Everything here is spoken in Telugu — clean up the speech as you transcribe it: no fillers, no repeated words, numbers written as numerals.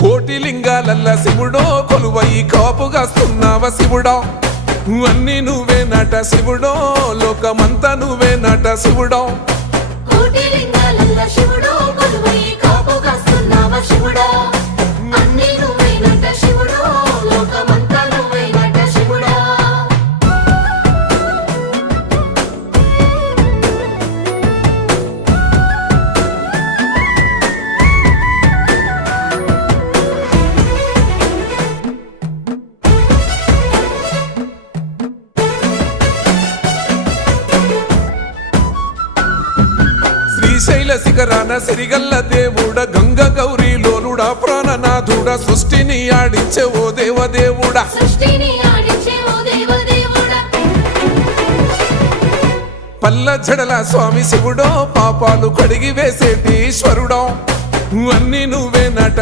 కోటి లింగాలల్ల శివుడో కొలువై కాపుగాస్తున్నావ శివుడా అన్ని నువ్వే నట శివుడో లోకమంతా నువ్వే నట శివుడో కోటి లింగాలల్ల శివుడో కొలువై కాపుగాస్తున్నావ శివుడా అన్ని నువ్వే నట శివుడో లోకమంతా నువ్వే నట శివుడా శ్రీశైల శిఖరాన సిరిగల్ల దేవుడ గంగ గౌరీ లోలుడా ప్రాణనాథుడ సృష్టిని ఆడించే ఓ దేవదేవుడా సృష్టిని ఆడించే ఓ దేవదేవుడా పల్ల జడల స్వామి శివుడో పాపాలు కడిగి వేసేటి ఈశ్వరుడో అన్ని నువ్వే నట